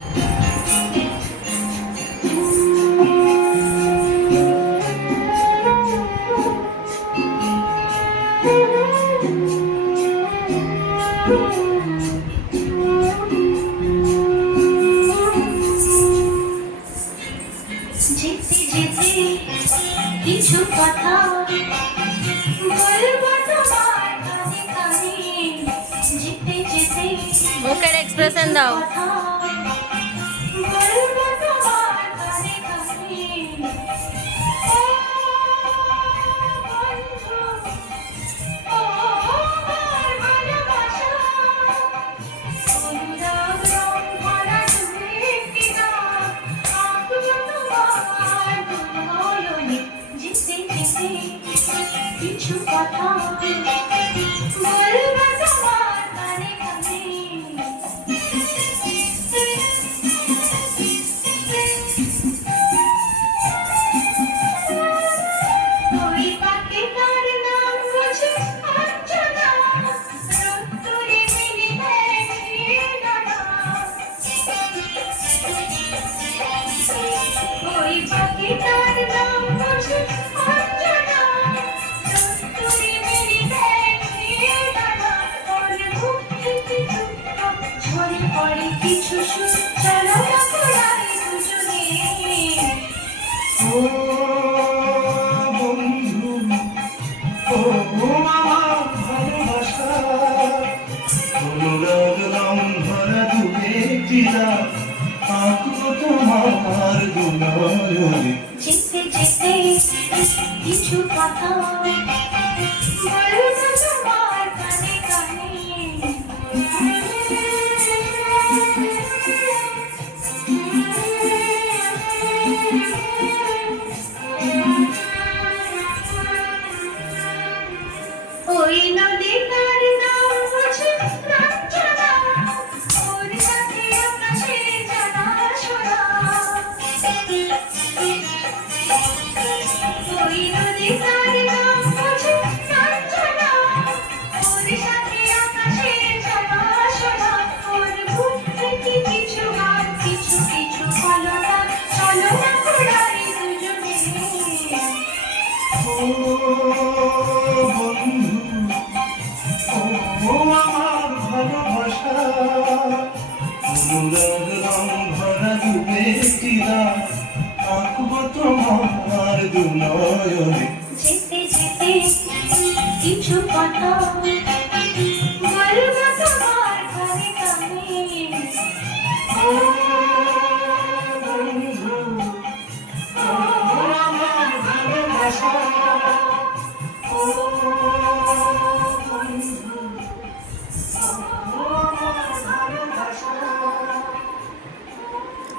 যেতে যেতে কিছু কথা বলবো তোমার কানে কানে, যেতে যেতে মুখের এক্সপ্রেশন দাও। কথা বলবো তোমার কানে কানে। ও বন্ধু, ও আমার ভালোবাসা, অনুরাগ রং ভরা তুমি কিনা, আঁকবো তোমার নয়নে। যেতে যেতে কিছু কথা বলবো তোমার কানে কানে। ওই পাখিটার নাম বুঝি অঞ্জনা, রোদ্দুরে মেলে দেয় ডানা। ওই পাখিটার নাম বুঝি অঞ্জনা, রোদ্দুরে মেলে দেয় ডানা। ওর বুক থেকে টুকটাক ঝরে পড়ে কিছু সুর, চলো না ঘোরাই দুজনে। ও বন্ধু, ও আমার ভালোবাসা, অনুরাগ রং ভরা দুবে চিরা, আঁকবো তোমার দুনয়নে। যেতে যেতে কিছু কথা বলবো তোমার কানে কানে। ওই নদীটার নাম বুঝি রঞ্জনা, ওর সাথে আকাশে জানাশোনা। ওই নদীটার নাম বুঝি রঞ্জনা, ওর সাথে আকাশে জানাশোনা। ওর বুক থেকে কিছু গান, কিছু কিছু ভালো গান, চলো না ঘোরাই দুজনে। ও বন্ধু, ও আমার ভালোবাসা, অনুরাগ রং ভরা দুবে চিরা, আঁকবো তোমার দুনয়নে। যেতে যেতে কিছু কথা